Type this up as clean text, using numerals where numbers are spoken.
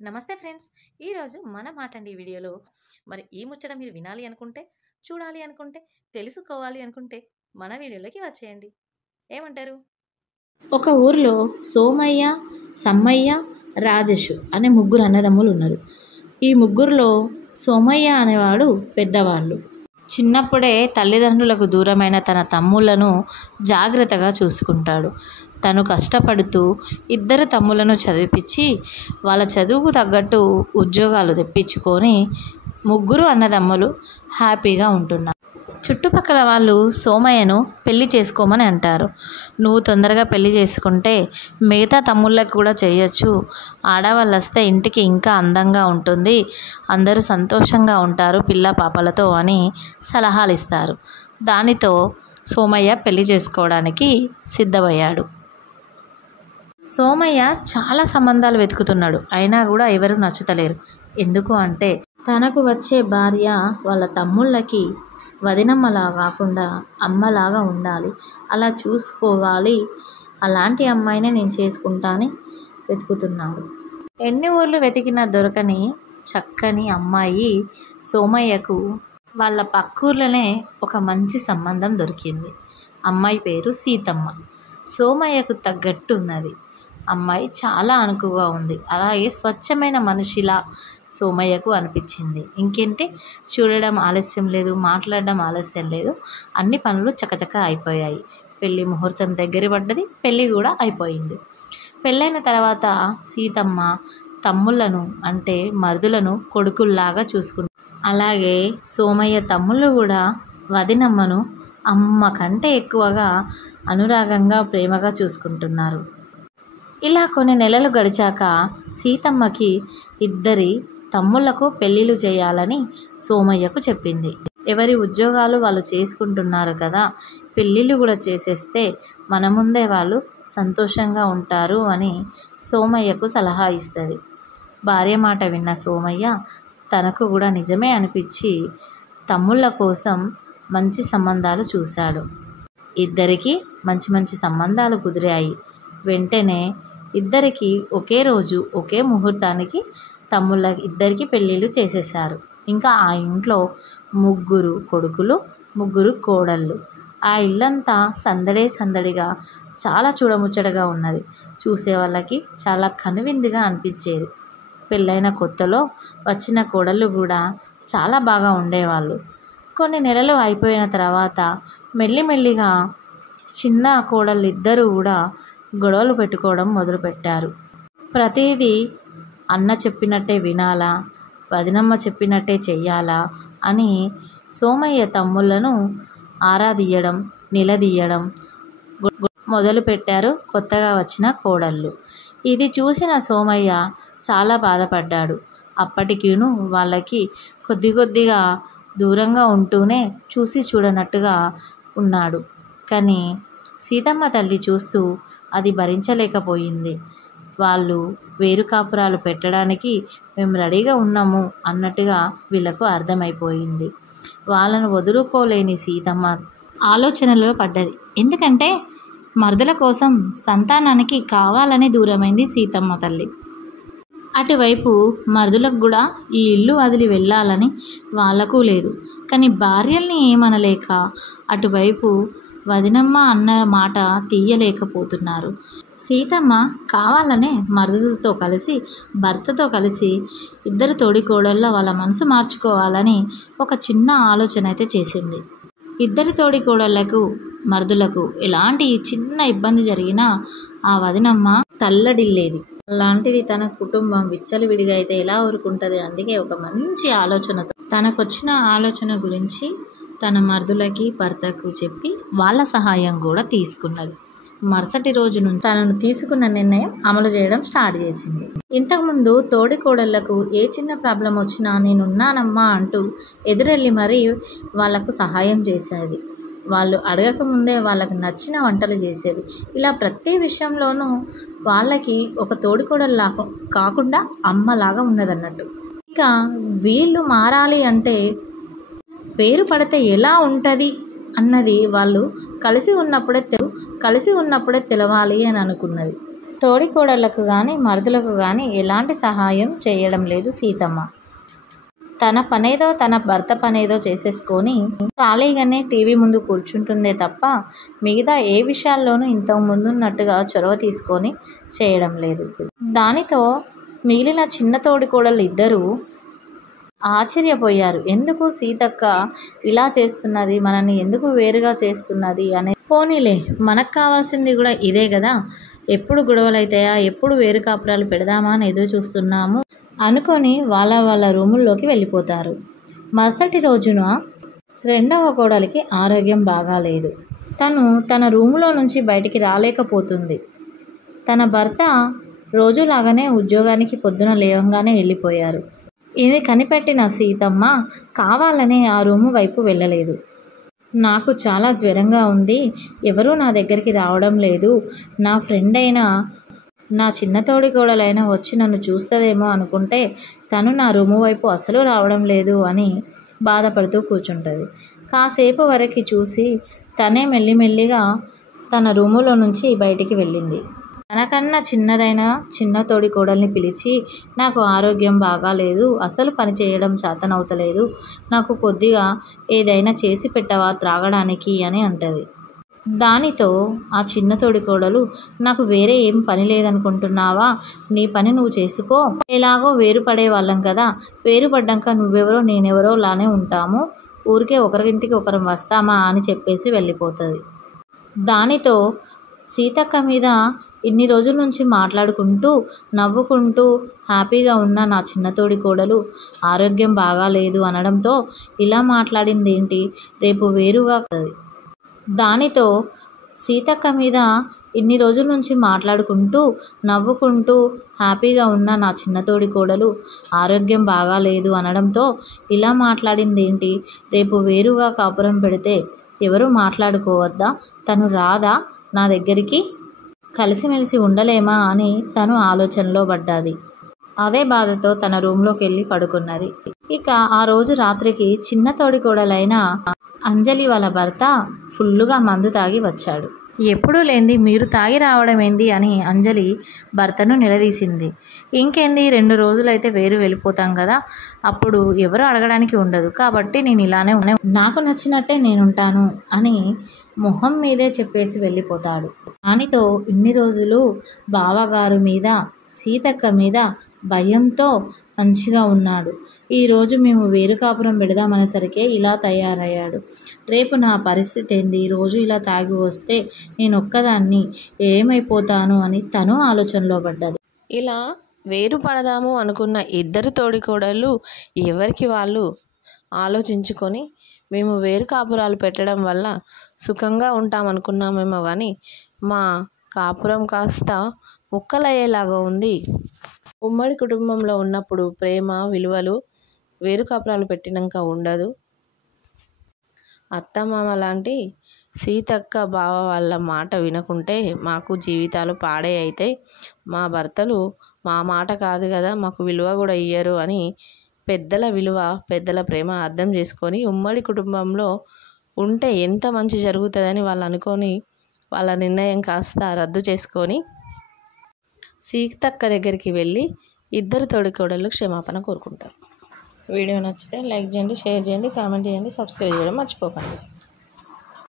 నమస్తే ఫ్రెండ్స్. ఈరోజు మన మాటండి వీడియోలో మరి ఈ ముచ్చట మీరు వినాలి అనుకుంటే, చూడాలి అనుకుంటే, తెలుసుకోవాలి అనుకుంటే మన వీడియోలోకి వచ్చేయండి. ఏమంటారు? ఒక ఊరిలో సోమయ్య, సమ్మయ్య, రాజేష్ అనే ముగ్గురు అన్నదమ్ములు ఉన్నారు. ఈ ముగ్గురులో సోమయ్య అనేవాడు పెద్దవాళ్ళు. చిన్నప్పుడే తల్లిదండ్రులకు దూరమైన తన తమ్ముళ్లను జాగ్రత్తగా చూసుకుంటాడు. తను కష్టపడుతూ ఇద్దరు తమ్ములను చదివించి వాళ్ళ చదువుకు తగ్గట్టు ఉద్యోగాలు తెప్పించుకొని ముగ్గురు అన్నదమ్ములు హ్యాపీగా ఉంటున్నారు. చుట్టుపక్కల వాళ్ళు సోమయ్యను పెళ్లి చేసుకోమని అంటారు. నువ్వు తొందరగా పెళ్లి చేసుకుంటే మిగతా తమ్ముళ్ళకి కూడా చేయొచ్చు, ఆడవాళ్ళు వస్తే ఇంటికి ఇంకా అందంగా ఉంటుంది, అందరూ సంతోషంగా ఉంటారు పిల్ల పాపలతో అని సలహాలు ఇస్తారు. దానితో సోమయ్య పెళ్లి చేసుకోవడానికి సిద్ధమయ్యాడు. సోమయ్య చాలా సంబంధాలు వెతుకుతున్నాడు. అయినా కూడా ఎవరు నచ్చుతలేరు. ఎందుకు అంటే తనకు వచ్చే భార్య వాళ్ళ తమ్ముళ్ళకి వదినమ్మలా కాకుండా అమ్మలాగా ఉండాలి, అలా చూసుకోవాలి, అలాంటి అమ్మాయినే నేను చేసుకుంటా అని వెతుకుతున్నాడు. ఎన్ని ఊర్లు వెతికినా దొరకని చక్కని అమ్మాయి సోమయ్యకు వాళ్ళ పక్కూర్లోనే ఒక మంచి సంబంధం దొరికింది. అమ్మాయి పేరు సీతమ్మ. సోమయ్యకు తగ్గట్టు ఉన్నది. అమ్మాయి చాలా అనుకువగా ఉంది. అలాగే స్వచ్ఛమైన మనిషిలా సోమయ్యకు అనిపించింది. ఇంకేంటి, చూడడం ఆలస్యం లేదు, మాట్లాడడం ఆలస్యం లేదు, అన్ని పనులు చకచక అయిపోయాయి. పెళ్లి ముహూర్తం దగ్గర పడ్డది, పెళ్ళి కూడా అయిపోయింది. పెళ్ళైన తర్వాత సీతమ్మ తమ్ముళ్ళను అంటే మరుదులను కొడుకుల్లాగా చూసుకుంటారు. అలాగే సోమయ్య తమ్ముళ్ళు కూడా వదినమ్మను అమ్మ కంటే ఎక్కువగా అనురాగంగా ప్రేమగా చూసుకుంటున్నారు. ఇలా కొన్ని నెలలు గడిచాక సీతమ్మకి ఇద్దరి తమ్ముళ్లకు పెళ్ళిళ్ళు చేయాలని సోమయ్యకు చెప్పింది. ఎవరి ఉద్యోగాలు వాళ్ళు చేసుకుంటున్నారు కదా, పెళ్ళిళ్ళు కూడా చేసేస్తే మన ముందే వాళ్ళు సంతోషంగా ఉంటారు అని సోమయ్యకు సలహా ఇస్తుంది. భార్య మాట విన్న సోమయ్య తనకు కూడా నిజమే అనిపించి తమ్ముళ్ళ కోసం మంచి సంబంధాలు చూశాడు. ఇద్దరికి మంచి మంచి సంబంధాలు కుదిరాయి. వెంటనే ఇద్దరికి ఒకే రోజు ఒకే ముహూర్తానికి తమ్ముళ్ళ ఇద్దరికి పెళ్ళిళ్ళు చేసేశారు. ఇంకా ఆ ఇంట్లో ముగ్గురు కొడుకులు, ముగ్గురు కోడళ్ళు. ఆ ఇల్లంతా సందడే సందడిగా చాలా చూడముచ్చటగా ఉన్నది. చూసే వాళ్ళకి చాలా కనువిందుగా అనిపించేది. పెళ్ళైన కొత్తలో వచ్చిన కోడళ్ళు కూడా చాలా బాగా ఉండేవాళ్ళు. కొన్ని నెలలు అయిపోయిన తర్వాత మెల్లిమెల్లిగా చిన్న కోడళ్ళు ఇద్దరూ కూడా గొడవలు పెట్టుకోవడం మొదలుపెట్టారు. ప్రతిదీ అన్న చెప్పినట్టే వినాలా, వదినమ్మ చెప్పినట్టే చెయ్యాలా అని సోమయ్య తమ్ముళ్లను ఆరాదీయడం, నిలదీయడం మొదలుపెట్టారు కొత్తగా వచ్చిన కోడళ్ళు. ఇది చూసిన సోమయ్య చాలా బాధపడ్డాడు. అప్పటికిను వాళ్ళకి కొద్ది కొద్దిగా దూరంగా ఉంటూనే చూసి చూడనట్టుగా ఉన్నాడు. కానీ సీతమ్మ తల్లి చూస్తూ అది భరించలేకపోయింది. వాళ్ళు వేరు కాపురాలు పెట్టడానికి మేము రెడీగా ఉన్నాము అన్నట్టుగా వీళ్ళకు అర్థమైపోయింది. వాళ్ళను వదులుకోలేని సీతమ్మ ఆలోచనలో పడ్డది. ఎందుకంటే మరుదుల కోసం సంతానానికి కావాలని దూరమైంది సీతమ్మ తల్లి. అటువైపు మరుదులకు కూడా ఈ ఇల్లు వదిలి వెళ్ళాలని వాళ్ళకు లేదు. కానీ భార్యల్ని ఏమనలేక అటువైపు వదినమ్మ అన్న మాట తీయలేకపోతున్నారు. సీతమ్మ కావాలనే మరుదులతో కలిసి భర్తతో కలిసి ఇద్దరు తోడికోడళ్ళ వాళ్ళ మనసు మార్చుకోవాలని ఒక చిన్న ఆలోచన అయితే చేసింది. ఇద్దరి తోడికోడళ్లకు మరుదులకు ఎలాంటి చిన్న ఇబ్బంది జరిగినా ఆ వదినమ్మ తల్లడిల్లేది. అలాంటిది తన కుటుంబం విచ్చలవిడిగా అయితే ఎలా ఊరుకుంటుంది. అందుకే ఒక మంచి ఆలోచనతో తనకొచ్చిన ఆలోచన గురించి తన మరుదులకి భర్తకు చెప్పి వాళ్ళ సహాయం కూడా తీసుకున్నది. మరుసటి రోజు నుంచి తనను తీసుకున్న నిర్ణయం అమలు చేయడం స్టార్ట్ చేసింది. ఇంతకుముందు తోడి కోడళ్లకు ఏ చిన్న ప్రాబ్లం వచ్చినా నేనున్నానమ్మా అంటూ ఎదురెళ్ళి మరీ వాళ్లకు సహాయం చేసేది. వాళ్ళు అడగకముందే వాళ్ళకి నచ్చిన వంటలు చేసేది. ఇలా ప్రతి విషయంలోనూ వాళ్ళకి ఒక తోడికోడళ్ళ కాకుండా అమ్మలాగా ఉన్నదన్నట్టు. ఇక వీళ్ళు మారాలి అంటే పేరు పడితే ఎలా ఉంటుంది అన్నది వాళ్ళు కలిసి ఉన్నప్పుడే తెలవాలి అని అనుకున్నది. తోడికోడళ్లకు కానీ మరుదులకు కానీ ఎలాంటి సహాయం చేయడం లేదు సీతమ్మ. తన పనేదో తన భర్త పనేదో చేసేసుకొని ఖాళీగానే టీవీ ముందు కూర్చుంటుందే తప్ప మిగతా ఏ విషయాల్లోనూ ఇంతకు ముందున్నట్టుగా చొరవ తీసుకొని చేయడం లేదు. దానితో మిగిలిన చిన్న తోడికోడళ్ళు ఇద్దరూ ఆశ్చర్యపోయారు. ఎందుకు సీతక్క ఇలా చేస్తున్నది, మనల్ని ఎందుకు వేరుగా చేస్తున్నది అనే. పోనీలే, మనకు కావాల్సింది కూడా ఇదే కదా, ఎప్పుడు గొడవలు అవుతాయా, ఎప్పుడు వేరు కాపురాలు పెడదామా అని ఎదురు చూస్తున్నాము అనుకొని వాళ్ళ రూముల్లోకి వెళ్ళిపోతారు. మరుసటి రోజున రెండవ కోడలికి ఆరోగ్యం బాగాలేదు. తన రూములో నుంచి బయటికి రాలేకపోతుంది. తన భర్త రోజులాగానే ఉద్యోగానికి పొద్దున లేవంగానే వెళ్ళిపోయారు. ఇది కనిపెట్టిన సీతమ్మ కావాలనే ఆ రూము వైపు వెళ్ళలేదు. నాకు చాలా జ్వరంగా ఉంది, ఎవరూ నా దగ్గరికి రావడం లేదు, నా ఫ్రెండ్ అయినా నా చిన్న తోడికోడలైనా వచ్చి నన్ను చూస్తుందేమో అనుకుంటే తను నా రూము వైపు అసలు రావడం లేదు అని బాధపడుతూ కూర్చుంటుంది. కాసేపు వరకు చూసి తనే మెల్లిమెల్లిగా తన రూములో నుంచి బయటికి వెళ్ళింది. తనకన్నా చిన్నదైన చిన్న తోడికోడల్ని పిలిచి, నాకు ఆరోగ్యం బాగాలేదు, అసలు పని చేయడం చేతనవుతలేదు, నాకు కొద్దిగా ఏదైనా చేసి పెట్టవా త్రాగడానికి అని అంటది. దానితో ఆ చిన్న తోడికోడలు, నాకు వేరే ఏం పని లేదనుకుంటున్నావా, నీ పని నువ్వు చేసుకో, ఎలాగో వేరుపడే వాళ్ళం కదా, వేరుపడ్డాక నువ్వెవరో నేనెవరో లానే ఉంటాము, ఊరికే ఒకరింటికి ఒకరం వస్తామా అని చెప్పేసి వెళ్ళిపోతుంది. దానితో సీతక్క మీద ఇన్ని రోజుల నుంచి మాట్లాడుకుంటూ నవ్వుకుంటూ హ్యాపీగా ఉన్న నా చిన్న తోడికోడలు ఆరోగ్యం బాగాలేదు అనడంతో ఇలా మాట్లాడింది ఏంటి, రేపు వేరుగా. దానితో సీతక్క మీద ఇన్ని రోజుల నుంచి మాట్లాడుకుంటూ నవ్వుకుంటూ హ్యాపీగా ఉన్న నా చిన్న తోడికోడలు ఆరోగ్యం బాగాలేదు అనడంతో ఇలా మాట్లాడింది ఏంటి, రేపు వేరుగా కాపురం పెడితే ఎవరు మాట్లాడుకోవద్దా, తను రాదా నా దగ్గరికి, కలిసిమెలిసి ఉండలేమా అని తను ఆలోచనలో పడ్డది. అదే బాధతో తన రూమ్లోకి వెళ్ళి పడుకున్నది. ఇక ఆ రోజు రాత్రికి చిన్న తోడికోడలైన అంజలి వాళ్ళ భర్త ఫుల్లుగా మందు తాగి వచ్చాడు. ఎప్పుడూ లేంది మీరు తాగి రావడం ఏంది అని అంజలి భర్తను నిలదీసింది. ఇంకేంది, 2 రోజులైతే వేరు వెళ్ళిపోతాం కదా, అప్పుడు ఎవరు అడగడానికి ఉండదు, కాబట్టి నేను ఇలానే నాకు నచ్చినట్టే నేనుంటాను అని మొహం మీదే చెప్పేసి వెళ్ళిపోతాడు. దానితో ఇన్ని రోజులు బావగారు మీద సీతక్క మీద భయంతో మంచిగా ఉన్నాడు. ఈరోజు మేము వేరు కాపురం పెడదామనేసరికే ఇలా తయారయ్యాడు. రేపు నా పరిస్థితి ఏంది, రోజు ఇలా తాగి వస్తే నేను ఒక్కదాన్ని ఏమైపోతాను అని తను ఆలోచనలో పడ్డది. ఇలా వేరు పడదాము అనుకున్న ఇద్దరు తోడికోడళ్ళు ఎవరికి వాళ్ళు ఆలోచించుకొని, మేము వేరు కాపురాలు పెట్టడం వల్ల సుఖంగా ఉంటామనుకున్నామేమో కానీ మా కాపురం కాస్త ముక్కలయ్యేలాగా ఉంది. ఉమ్మడి కుటుంబంలో ఉన్నప్పుడు ప్రేమ విలువలు వేరు కాపురాలు పెట్టినాక ఉండదు. అత్తమామ లాంటి సీతక్క బావ వాళ్ళ మాట వినకుంటే మాకు జీవితాలు పాడే అయితే, మా భర్తలు మా మాట కాదు కదా మాకు విలువ కూడా ఇయ్యరు అని పెద్దల విలువ పెద్దల ప్రేమ అర్థం చేసుకొని ఉమ్మడి కుటుంబంలో ఉంటే ఎంత మంచి జరుగుతుందని వాళ్ళు అనుకొని వాళ్ళ నిర్ణయం కాస్త రద్దు చేసుకొని సీతక్క దగ్గరికి వెళ్ళి ఇద్దరు తోడికోడళ్ళు క్షమాపణ కోరుకుంటారు. వీడియో నచ్చితే లైక్ చేయండి, షేర్ చేయండి, కామెంట్ చేయండి, సబ్స్క్రైబ్ చేయడం మర్చిపోకండి.